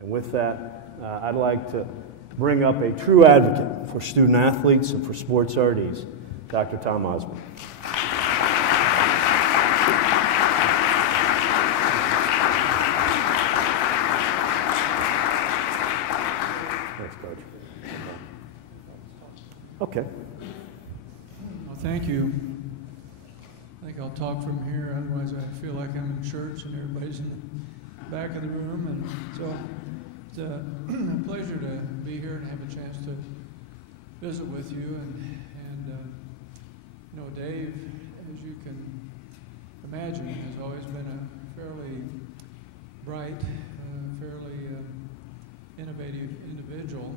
And with that, I'd like to bring up a true advocate for student athletes and for sports RDs, Dr. Tom Osborne. Thanks, Coach. Okay. Well, thank you. I think I'll talk from here, otherwise I feel like I'm in church and everybody's in the back of the room. And so it's a pleasure to be here and have a chance to visit with you. And you know, Dave, as you can imagine, has always been a fairly bright, fairly innovative individual.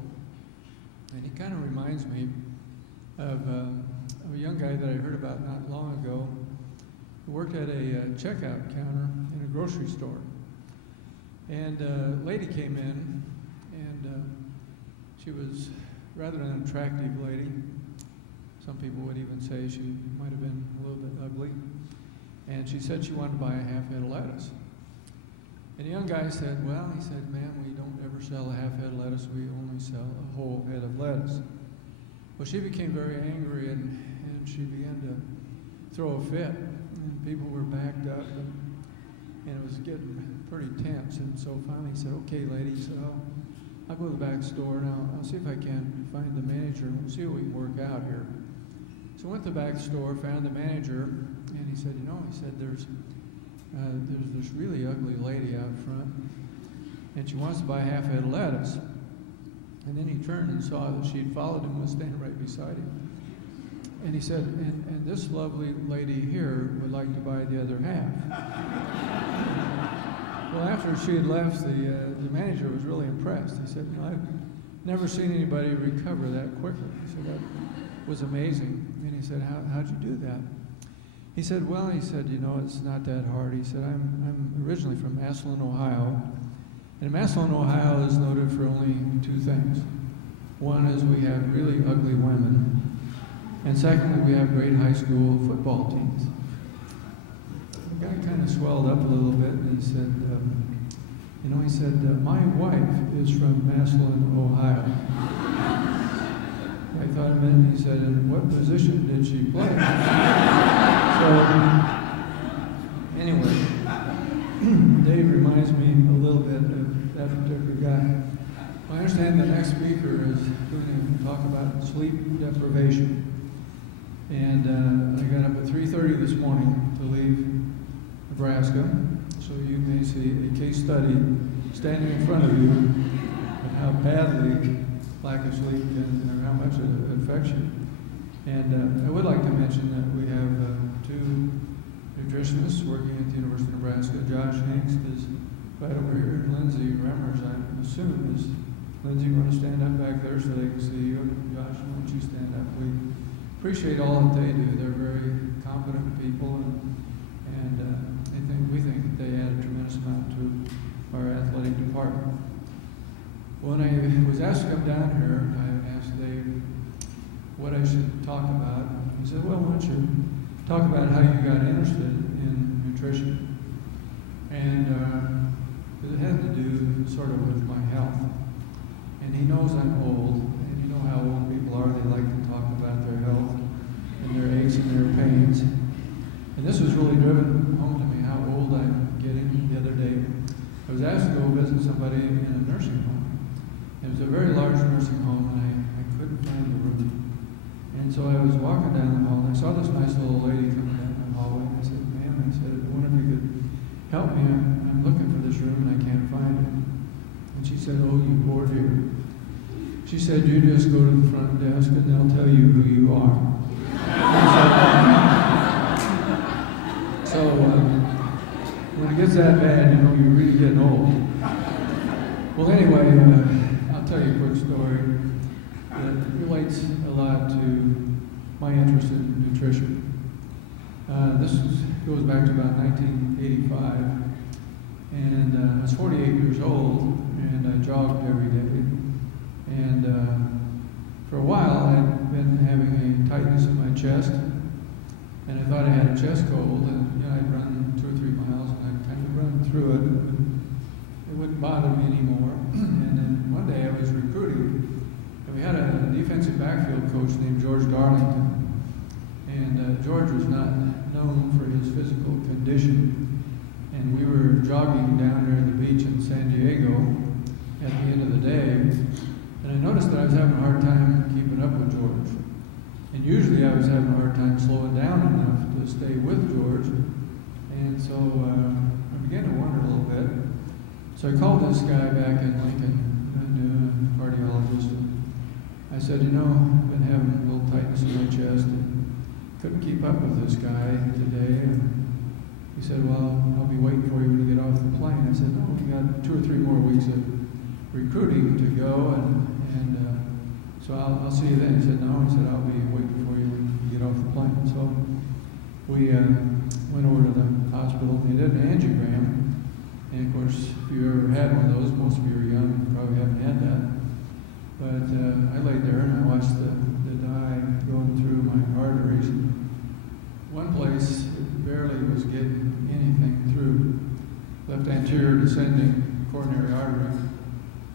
And he kind of reminds me of a young guy that I heard about not long ago who worked at a checkout counter in a grocery store. And a lady came in, and she was rather an attractive lady. Some people would even say she might have been a little bit ugly. And she said she wanted to buy a half head of lettuce. And the young guy said, well, he said, ma'am, we don't ever sell a half head of lettuce, we only sell a whole head of lettuce. Well, she became very angry, and she began to throw a fit, and people were backed up, and it was getting pretty tense. And so finally he said, okay, lady, he said, I'll go to the back store, and I'll see if I can find the manager, and we'll see what we can work out here. So I went to the back store, found the manager, and he said, you know, he said, there's this really ugly lady out front, and she wants to buy a half head of lettuce. And then he turned and saw that she'd followed him and was standing right beside him. And he said, and this lovely lady here would like to buy the other half. Well, after she had left, the manager was really impressed. He said, no, I've never seen anybody recover that quickly. He said, that was amazing. And he said, how'd you do that? He said, well, he said, you know, it's not that hard. He said, I'm originally from Massillon, Ohio. And Massillon, Ohio is noted for only two things. One is we have really ugly women. And secondly, we have great high school football teams. The guy kind of swelled up a little bit and he said, you know, he said, my wife is from Massillon, Ohio. I thought a minute and he said, and what position did she play? So, anyway, Dave reminds me a little bit of that particular guy. I understand the next speaker is going to talk about sleep deprivation. And I got up at 3:30 this morning to leave Nebraska, so you may see a case study standing in front of you of how badly lack of sleep can, or how much it affects you. And I would like to mention that we have two nutritionists working at the University of Nebraska. Josh Hanks is right over here, and Lindsay Remmers, I assume, is. Lindsay, you want to stand up back there so they can see you? And Josh, why don't you stand up? We appreciate all that they do. They're very competent people, and we think that they add a tremendous amount to our athletic department. When I was asked to come down here, I asked Dave what I should talk about. He said, well, why don't you talk about how you got interested in nutrition? And it had to do sort of with my health. And he knows I'm old, and you know how old people are. They like to talk about their health and their aches and their pains. And this was really driven home to me, how old I'm getting. The other day, I was asked to go visit somebody in a nursing home. It was a very large nursing home, and I couldn't find the room. And so I was walking down the hall, and I saw this nice little lady coming down the hallway, and I said, ma'am, I said, I wonder if you could help me. I'm looking for this room, and I can't find it. And she said, oh, you poor dear. She said, you just go to the front desk, and they'll tell you who you are. So when it gets that bad, you know, you're really getting old. Well, anyway, I'll tell you a quick story that relates a lot to my interest in nutrition. This goes back to about 1985, and I was 48 years old, and I jogged every day. And for a while, I'd been having a tightness in my chest, and I thought I had a chest cold, and you know, I'd run 2 or 3 miles, and I'd kind of run through it. it wouldn't bother me anymore. And then one day I was recruiting, and we had a defensive backfield coach named George Darlington. And George was not known for his physical condition. And we were jogging down there at the beach in San Diego at the end of the day. And I noticed that I was having a hard time keeping up with George. And usually I was having a hard time slowing down enough to stay with George. And so I began to wonder a little bit. So I called this guy back in Lincoln, I knew, a cardiologist. And I said, you know, I've been having a little tightness in my chest and couldn't keep up with this guy today. And he said, well, I'll be waiting for you when you get off the plane. I said, no, we got 2 or 3 more weeks of recruiting to go, and so I'll see you then. He said, no. He said, I'll be waiting for you when you get off the plane. So we went over to the hospital, and they did an angiogram. And of course, if you ever had one of those, most of you are young, you probably haven't had that. But I laid there and I watched the dye going through my arteries. One place it barely was getting anything through. Left anterior descending coronary artery,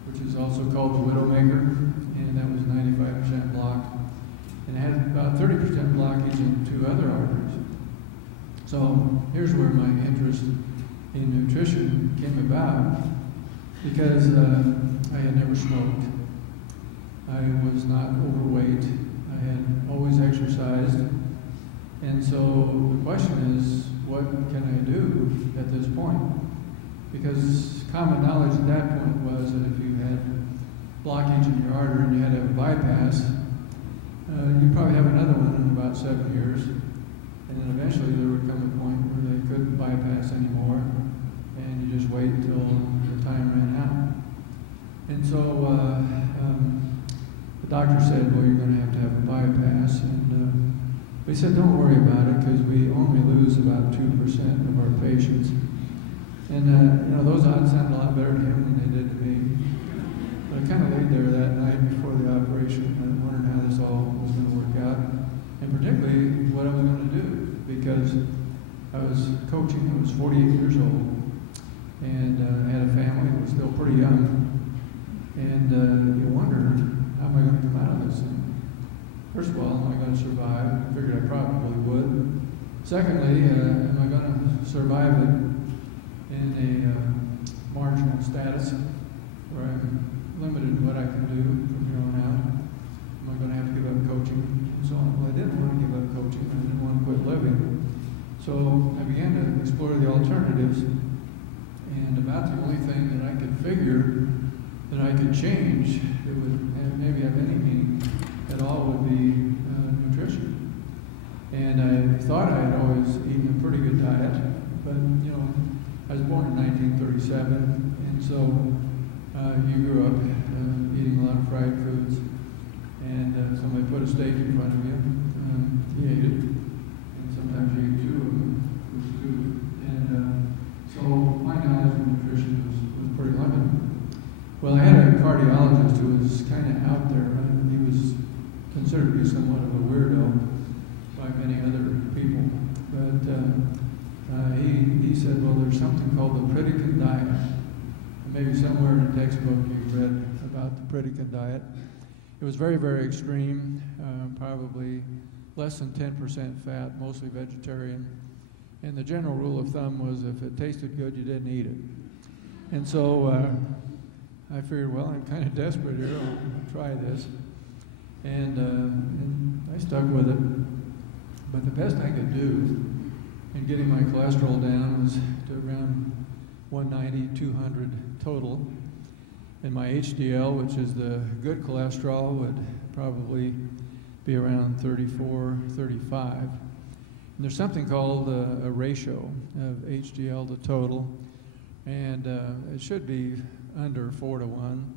which is also called the widowmaker, and that was 95% blocked. And it had about 30% blockage in 2 other arteries. So here's where my interest in nutrition came about, because I had never smoked. I was not overweight. I had always exercised. And so the question is, what can I do at this point? Because common knowledge at that point was that if you had blockage in your artery and you had to have a bypass, you'd probably have another one in about 7 years. And then eventually there would come a point where they couldn't bypass anymore, and you just wait until the time ran out. And so the doctor said, well, you're going to have a bypass. And we said, don't worry about it, because we only lose about 2% of our patients. And you know, those odds sounded a lot better to him than they did to me. But I kind of laid there that night before the operation, and wondering how this all was going to work out, and particularly what I was going to do, because I was coaching. I was 48 years old, and I had a family that was still pretty young. And you wonder, how am I going to come out of this thing? First of all, am I going to survive? I figured I probably would. Secondly, am I going to survive it in a marginal status where I'm limited in what I can do from here on out? Am I going to have to give up coaching and so on? Well, I didn't want to give up coaching. I didn't want to quit living. So I began to explore the alternatives, and about the only thing that I could figure that I could change that would maybe have any meaning at all would be nutrition. And I thought I had always eaten a pretty good diet, but you know, I was born in 1937, and so you grew up eating a lot of fried foods, and somebody put a steak in front of you, you ate it, and sometimes you ate 2 of them, and so my knowledge of nutrition was pretty limited. Well, I had a cardiologist who was kind of out there. He was considered to be somewhat of a weirdo by many other people, but he said, well, there's something called the Pritikin diet. And maybe somewhere in a textbook you've read about the Pritikin diet. It was very, very extreme, probably less than 10% fat, mostly vegetarian. And the general rule of thumb was if it tasted good, you didn't eat it. And so I figured, well, I'm kind of desperate here. I'll try this. And I stuck with it. But the best I could do in getting my cholesterol down was to around 190, 200 total. And my HDL, which is the good cholesterol, would probably be around 34, 35. And there's something called a ratio of HDL to total, and it should be under 4 to 1.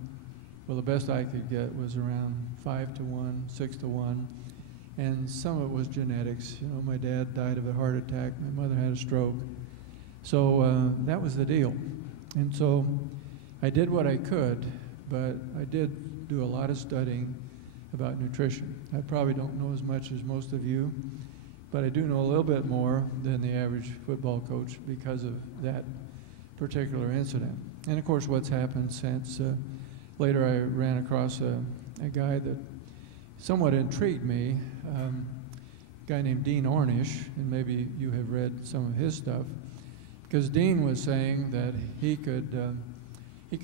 Well, the best I could get was around 5 to 1, 6 to 1. And some of it was genetics. You know, my dad died of a heart attack. My mother had a stroke. So that was the deal. And so I did what I could, but I did do a lot of studying about nutrition. I probably don't know as much as most of you, but I do know a little bit more than the average football coach because of that particular incident. And of course, what's happened since, later I ran across a guy that somewhat intrigued me, a guy named Dean Ornish, and maybe you have read some of his stuff, because Dean was saying that he could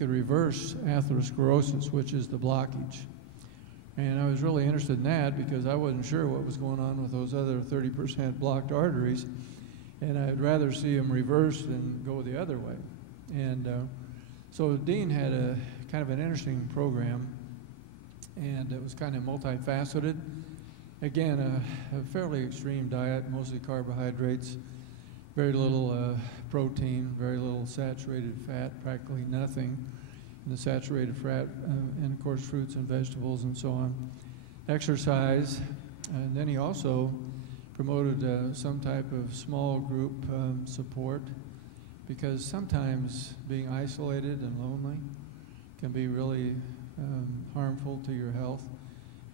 reverse atherosclerosis, which is the blockage. And I was really interested in that because I wasn't sure what was going on with those other 30% blocked arteries, and I'd rather see them reversed than go the other way. And so Dean had a kind of an interesting program, and it was kind of multifaceted. Again, a fairly extreme diet, mostly carbohydrates, very little protein, very little saturated fat, practically nothing in the saturated fat, and of course fruits and vegetables and so on. Exercise, and then he also promoted some type of small group support, because sometimes being isolated and lonely can be really harmful to your health.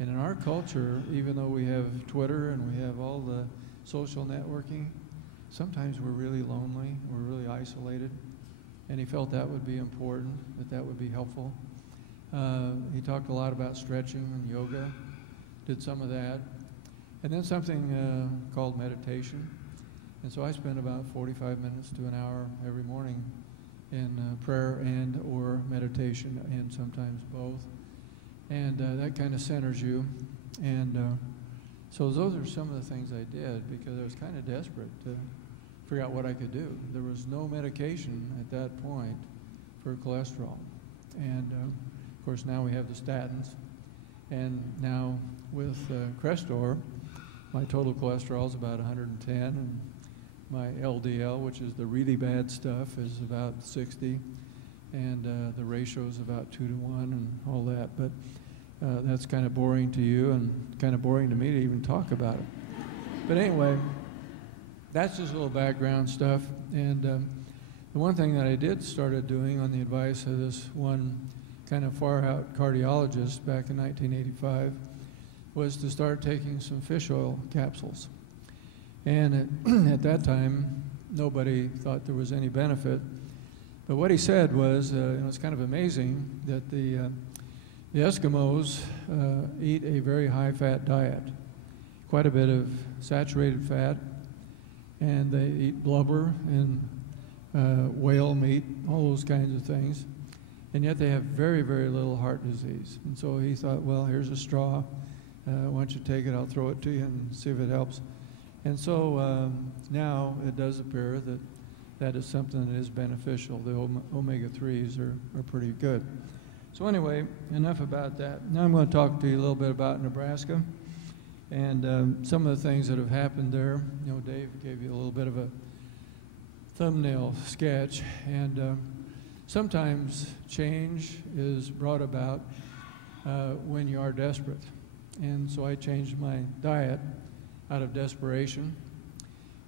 And in our culture, even though we have Twitter and we have all the social networking, sometimes we're really lonely, we're really isolated, and he felt that would be important, that would be helpful. He talked a lot about stretching and yoga, did some of that, and then something called meditation. And so I spend about 45 minutes to an hour every morning in prayer and or meditation, and sometimes both. And that kind of centers you. And so those are some of the things I did because I was kind of desperate to figure out what I could do. There was no medication at that point for cholesterol. And of course now we have the statins. And now with Crestor, my total cholesterol is about 110, and my LDL, which is the really bad stuff, is about 60, and the ratio is about 2 to 1 and all that. But that's kind of boring to you and kind of boring to me to even talk about it. But anyway, that's just a little background stuff. And the one thing that I started doing on the advice of this one kind of far out cardiologist back in 1985 was to start taking some fish oil capsules. And at that time, nobody thought there was any benefit. But what he said was, it was kind of amazing that the Eskimos eat a very high-fat diet, quite a bit of saturated fat, and they eat blubber and whale meat, all those kinds of things, and yet they have very, very little heart disease. And so he thought, well, here's a straw. Why don't you take it? I'll throw it to you and see if it helps. And so now it does appear that that is something that is beneficial. The omega-3s are pretty good. So anyway, enough about that. Now I'm going to talk to you a little bit about Nebraska and some of the things that have happened there. You know, Dave gave you a little bit of a thumbnail sketch, and sometimes change is brought about when you are desperate. And so I changed my diet out of desperation,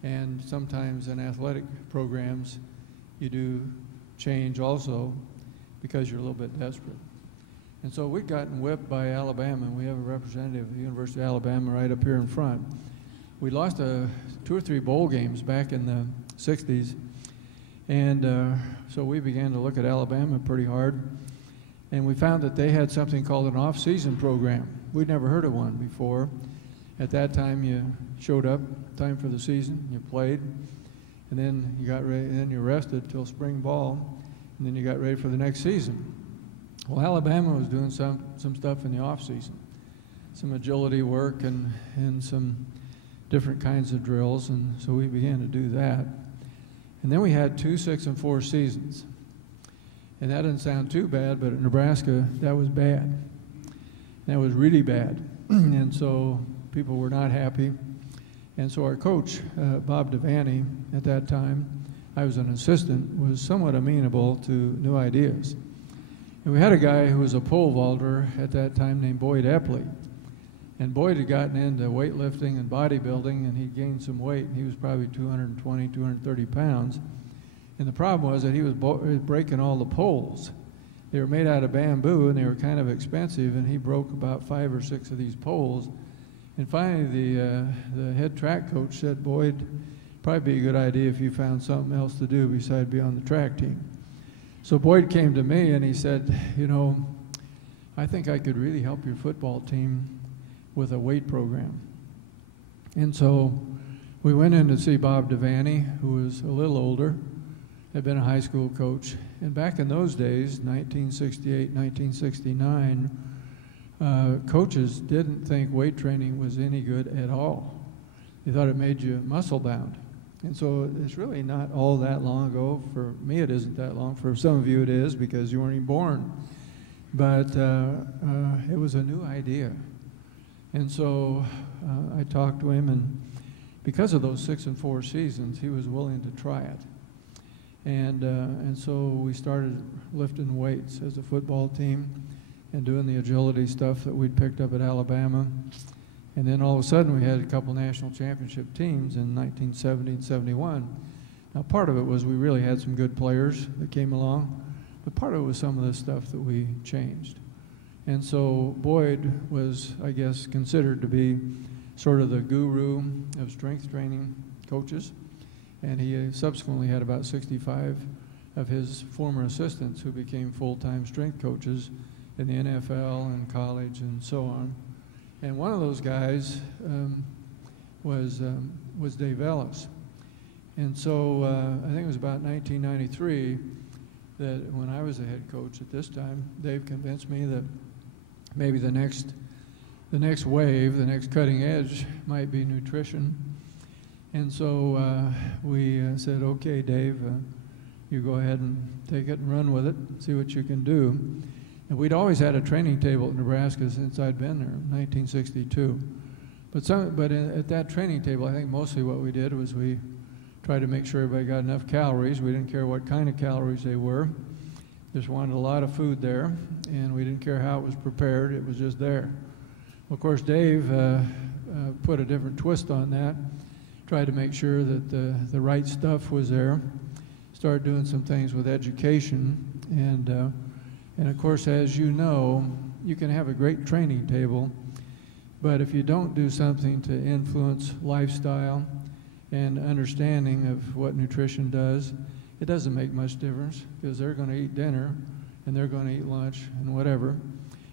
and sometimes in athletic programs you do change also because you're a little bit desperate. And so we'd gotten whipped by Alabama, and we have a representative of the University of Alabama right up here in front. We lost 2 or 3 bowl games back in the 60s, and so we began to look at Alabama pretty hard, and we found that they had something called an off-season program. We'd never heard of one before. At that time, you showed up, time for the season, you played, and then you got ready, and then you rested till spring ball, and then you got ready for the next season. Well, Alabama was doing some stuff in the off season, some agility work and some different kinds of drills, and so we began to do that. And then we had 2 6 and 4 seasons, and that didn't sound too bad, but at Nebraska, that was bad. That was really bad, and so people were not happy. And so our coach, Bob Devaney, at that time, I was an assistant, was somewhat amenable to new ideas. And we had a guy who was a pole vaulter at that time named Boyd Epley. And Boyd had gotten into weightlifting and bodybuilding, and he gained some weight, and he was probably 220, 230 pounds. And the problem was that he was breaking all the poles. They were made out of bamboo, and they were kind of expensive, and he broke about 5 or 6 of these poles. And finally, the head track coach said, Boyd, probably be a good idea if you found something else to do besides be on the track team. So Boyd came to me and he said, you know, I think I could really help your football team with a weight program. And so we went in to see Bob Devaney, who was a little older, had been a high school coach. And back in those days, 1968, 1969, coaches didn't think weight training was any good at all. They thought it made you muscle bound. And so it's really not all that long ago. For me, it isn't that long. For some of you, it is because you weren't even born. But it was a new idea. And so I talked to him, and because of those 6 and 4 seasons, he was willing to try it. And so we started lifting weights as a football team and doing the agility stuff that we'd picked up at Alabama. And then all of a sudden we had a couple national championship teams in 1970 and 71. Now part of it was we really had some good players that came along, but part of it was some of the stuff that we changed. And so Boyd was, I guess, considered to be sort of the guru of strength training coaches. And he subsequently had about 65 of his former assistants who became full-time strength coaches in the NFL and college and so on. And one of those guys was Dave Ellis. And so I think it was about 1993 that when I was the head coach at this time, Dave convinced me that maybe the next wave, the next cutting edge might be nutrition. And so we said, okay, Dave, you go ahead and take it and run with it, see what you can do. And we'd always had a training table at Nebraska since I'd been there, 1962. But at that training table, I think mostly what we did was we tried to make sure everybody got enough calories. We didn't care what kind of calories they were. Just wanted a lot of food there, and we didn't care how it was prepared. It was just there. Well, of course, Dave put a different twist on that, tried to make sure that the right stuff was there, started doing some things with education, and of course, as you know, you can have a great training table, but if you don't do something to influence lifestyle and understanding of what nutrition does, it doesn't make much difference, because they're going to eat dinner and they're going to eat lunch and whatever.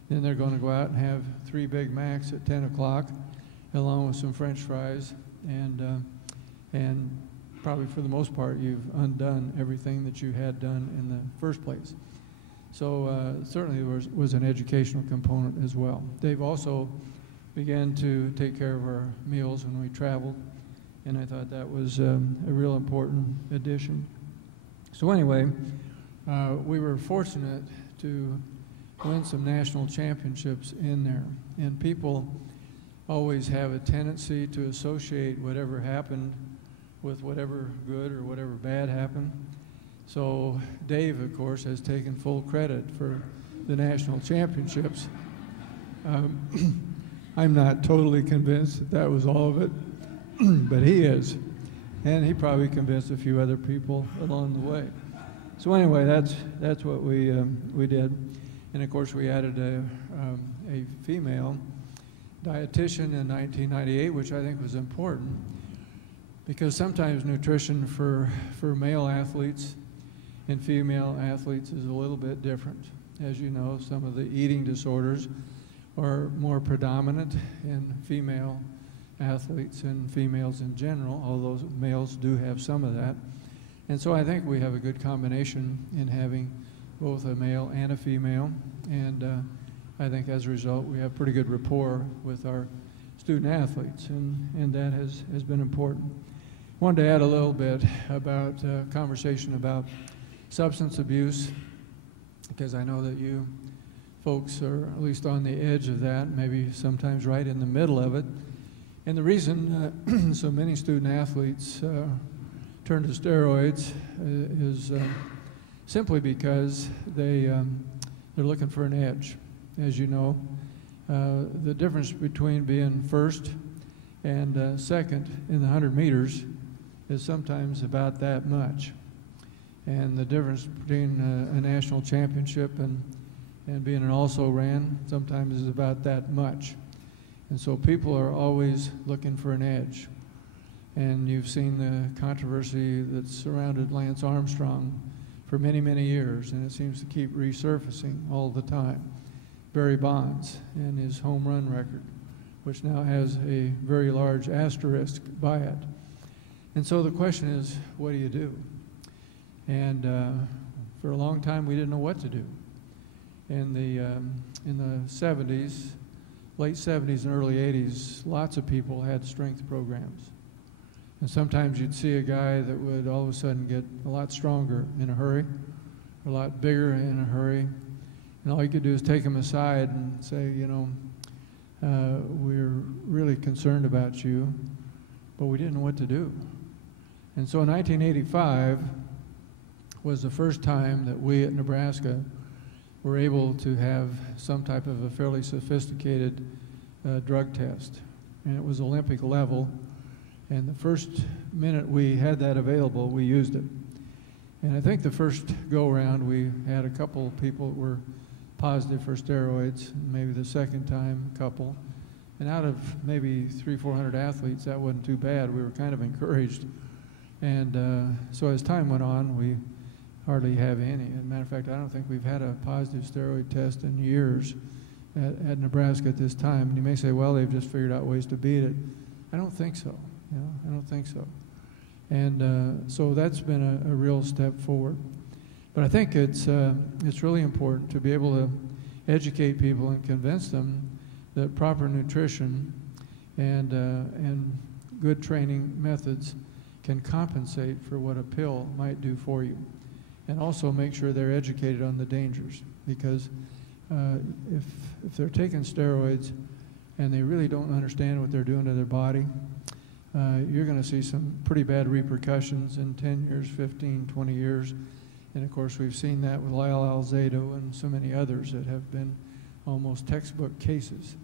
Then they're going to go out and have 3 Big Macs at 10 o'clock along with some French fries, and probably for the most part you've undone everything that you had done in the first place. So certainly there was an educational component as well. Dave also began to take care of our meals when we traveled, and I thought that was a real important addition. So anyway, we were fortunate to win some national championships in there, and people always have a tendency to associate whatever happened with whatever good or whatever bad happened. So Dave, of course, has taken full credit for the national championships. I'm not totally convinced that that was all of it, but he is. And he probably convinced a few other people along the way. So anyway, that's what we did. And of course, we added a female dietitian in 1998, which I think was important, because sometimes nutrition for male athletes and female athletes is a little bit different. As you know, some of the eating disorders are more predominant in female athletes and females in general, although males do have some of that. And so I think we have a good combination in having both a male and a female, and I think as a result we have pretty good rapport with our student athletes, and that has been important. I wanted to add a little bit about conversation about substance abuse, because I know that you folks are at least on the edge of that, maybe sometimes right in the middle of it. And the reason so many student athletes turn to steroids is simply because they're looking for an edge. As you know, the difference between being first and second in the 100 meters is sometimes about that much. And the difference between a national championship and being an also-ran sometimes is about that much. And so people are always looking for an edge. And you've seen the controversy that surrounded Lance Armstrong for many, many years, and it seems to keep resurfacing all the time. Barry Bonds and his home run record, which now has a very large asterisk by it. And so the question is, what do you do? And for a long time, we didn't know what to do. In the 70s, late 70s and early 80s, lots of people had strength programs. And sometimes you'd see a guy that would all of a sudden get a lot stronger in a hurry, a lot bigger in a hurry. And all you could do is take him aside and say, you know, we're really concerned about you, but we didn't know what to do. And so in 1985 was the first time that we at Nebraska were able to have some type of a fairly sophisticated drug test. And it was Olympic level. And the first minute we had that available, we used it. And I think the first go-around, we had a couple people that were positive for steroids, maybe the second time, a couple. And out of maybe 300-400 athletes, that wasn't too bad. We were kind of encouraged. And so as time went on, we hardly have any. As a matter of fact, I don't think we've had a positive steroid test in years at Nebraska at this time. And you may say, well, they've just figured out ways to beat it. I don't think so. You know, I don't think so. And so that's been a real step forward. But I think it's really important to be able to educate people and convince them that proper nutrition and good training methods can compensate for what a pill might do for you. And also make sure they're educated on the dangers. Because if they're taking steroids and they really don't understand what they're doing to their body, you're going to see some pretty bad repercussions in 10 years, 15, 20 years. And of course, we've seen that with Lyle Alzado and so many others that have been almost textbook cases.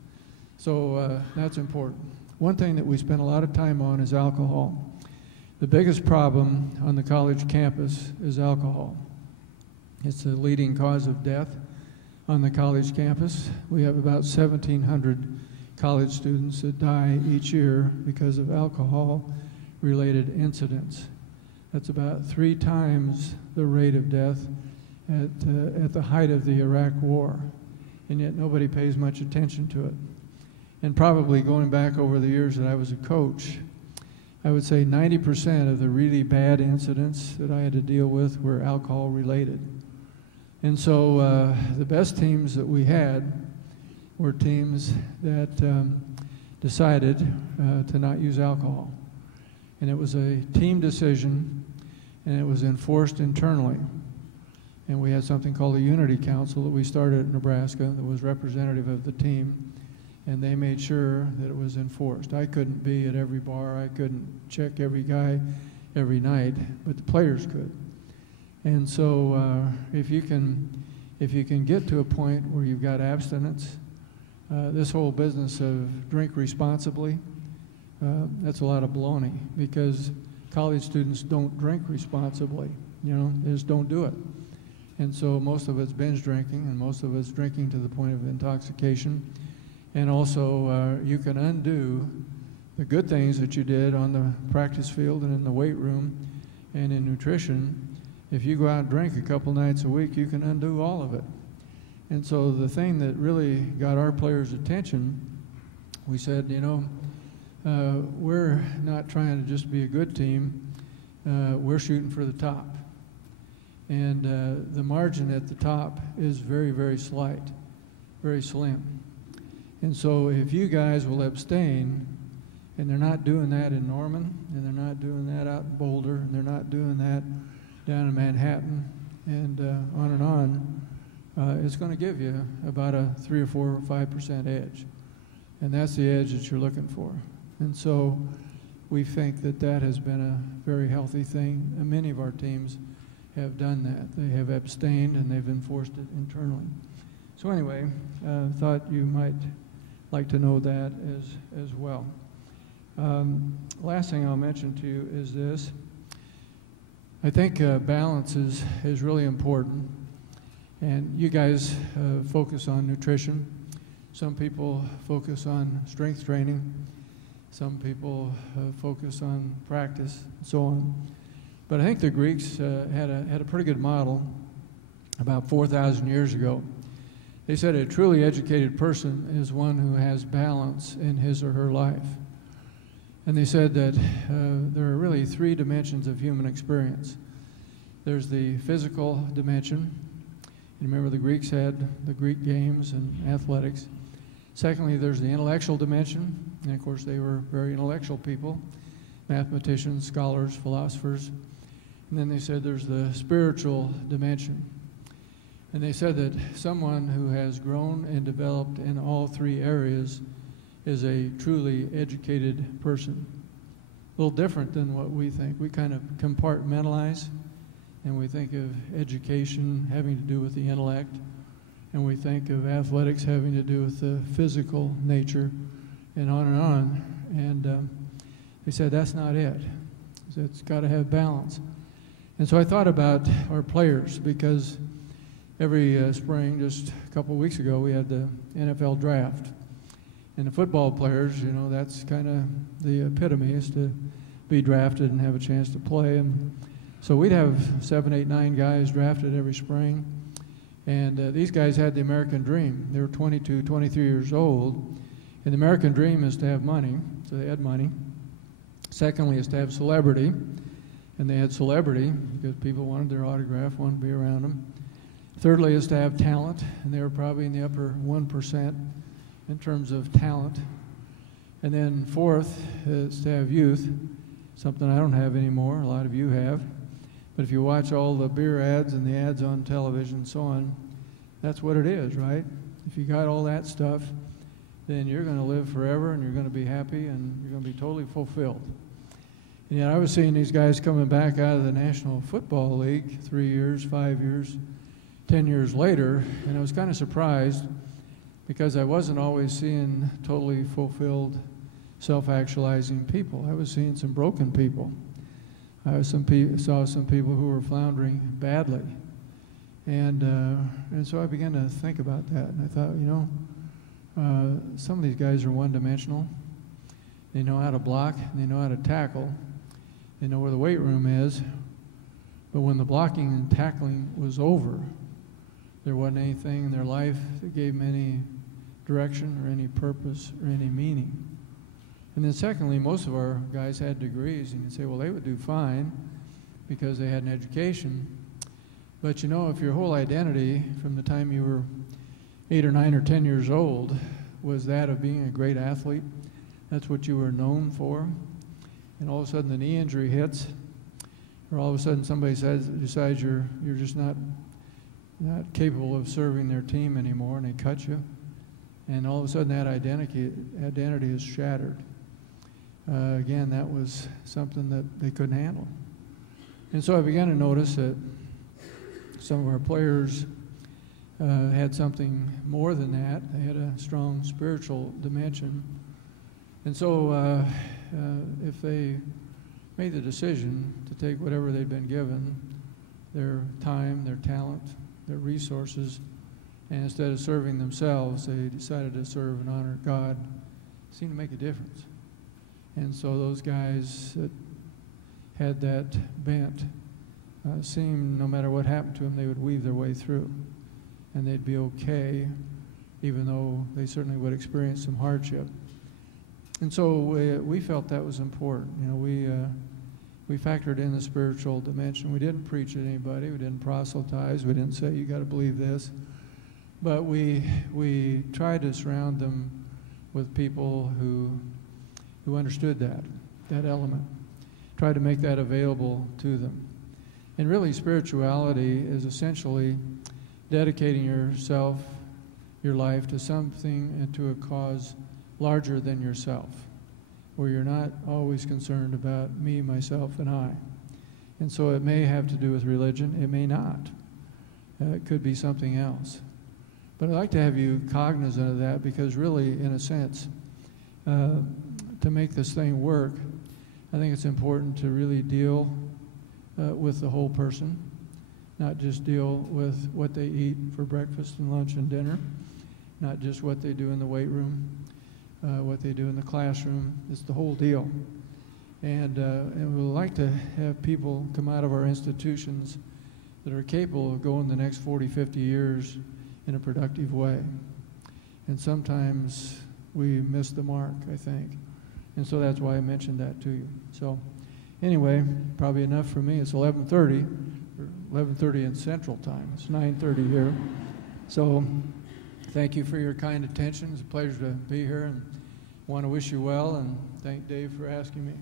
So that's important. One thing that we spend a lot of time on is alcohol. The biggest problem on the college campus is alcohol. It's the leading cause of death on the college campus. We have about 1,700 college students that die each year because of alcohol-related incidents. That's about 3 times the rate of death at the height of the Iraq War, and yet nobody pays much attention to it. And probably going back over the years that I was a coach, I would say 90% of the really bad incidents that I had to deal with were alcohol-related. And so the best teams that we had were teams that decided to not use alcohol. And it was a team decision, and it was enforced internally. And we had something called the Unity Council that we started at Nebraska that was representative of the team, and they made sure that it was enforced. I couldn't be at every bar, I couldn't check every guy every night, but the players could. And so if you can get to a point where you've got abstinence, this whole business of drink responsibly, that's a lot of baloney, because college students don't drink responsibly. You know, they just don't do it. And so most of it's binge drinking, and most of it's drinking to the point of intoxication. And also, you can undo the good things that you did on the practice field and in the weight room and in nutrition. If you go out and drink a couple nights a week, you can undo all of it. And so the thing that really got our players' attention, we said, you know, we're not trying to just be a good team, we're shooting for the top. And the margin at the top is very, very slight, very slim. And so if you guys will abstain, and they're not doing that in Norman, and they're not doing that out in Boulder, and they're not doing that down in Manhattan, and on, it's going to give you about a 3 or 4 or 5% edge. And that's the edge that you're looking for. And so we think that that has been a very healthy thing. And many of our teams have done that. They have abstained and they've enforced it internally. So anyway, thought you might like to know that as well. Last thing I'll mention to you is this. I think balance is really important. And you guys focus on nutrition. Some people focus on strength training. Some people focus on practice, and so on. But I think the Greeks had a pretty good model about 4,000 years ago. They said a truly educated person is one who has balance in his or her life. And they said that there are really three dimensions of human experience. There's the physical dimension. You remember the Greeks had the Greek games and athletics. Secondly, there's the intellectual dimension. And of course, they were very intellectual people, mathematicians, scholars, philosophers. And then they said there's the spiritual dimension. And they said that someone who has grown and developed in all three areas is a truly educated person. A little different than what we think. We kind of compartmentalize, and we think of education having to do with the intellect, and we think of athletics having to do with the physical nature, and on and on. And they said that's not it. It's got to have balance. And so I thought about our players, because every spring, just a couple of weeks ago, we had the NFL draft. And the football players, you know, that's kind of the epitome, is to be drafted and have a chance to play. And so we'd have 7, 8, 9 guys drafted every spring. And these guys had the American dream. They were 22, 23 years old. And the American dream is to have money, so they had money. Secondly is to have celebrity. And they had celebrity because people wanted their autograph, wanted to be around them. Thirdly is to have talent, and they were probably in the upper 1% in terms of talent. And then fourth is to have youth, something I don't have anymore, a lot of you have. But if you watch all the beer ads and the ads on television and so on, that's what it is, right? If you got all that stuff, then you're going to live forever, and you're going to be happy, and you're going to be totally fulfilled. And yet I was seeing these guys coming back out of the National Football League 3 years, 5 years, 10 years later, and I was kind of surprised, because I wasn't always seeing totally fulfilled, self-actualizing people. I was seeing some broken people. I saw some people who were floundering badly. And so I began to think about that. And I thought, you know, some of these guys are one-dimensional. They know how to block, and they know how to tackle. They know where the weight room is. But when the blocking and tackling was over, there wasn't anything in their life that gave them any direction or any purpose or any meaning. And then secondly, most of our guys had degrees, and you'd say, well, they would do fine because they had an education. But you know, if your whole identity from the time you were 8 or 9 or 10 years old was that of being a great athlete, that's what you were known for, and all of a sudden the knee injury hits, or all of a sudden somebody decides you're just not capable of serving their team anymore, and they cut you, and all of a sudden that identity is shattered. Again, that was something that they couldn't handle. And so I began to notice that some of our players had something more than that. They had a strong spiritual dimension. And so if they made the decision to take whatever they'd been given, their time, their talent, their resources, and instead of serving themselves, they decided to serve and honor God, it seemed to make a difference. And so those guys that had that bent seemed, no matter what happened to them, they would weave their way through, and they'd be okay, even though they certainly would experience some hardship. And so we felt that was important. You know, we factored in the spiritual dimension. We didn't preach at anybody. We didn't proselytize. We didn't say, you got to believe this. But we tried to surround them with people who understood that element. Tried to make that available to them. And really, spirituality is essentially dedicating yourself, your life, to something and to a cause larger than yourself, where you're not always concerned about me, myself, and I. And so it may have to do with religion. It may not. It could be something else. But I'd like to have you cognizant of that, because really, in a sense, to make this thing work, I think it's important to really deal with the whole person, not just deal with what they eat for breakfast and lunch and dinner, not just what they do in the weight room, what they do in the classroom. It's the whole deal. And we would like to have people come out of our institutions that are capable of going the next 40, 50 years in a productive way. And sometimes we miss the mark, I think. And so that's why I mentioned that to you. So anyway, probably enough for me. It's 11:30, or 11:30 in Central Time. It's 9:30 here. So thank you for your kind attention. It's a pleasure to be here, and want to wish you well, and thank Dave for asking me.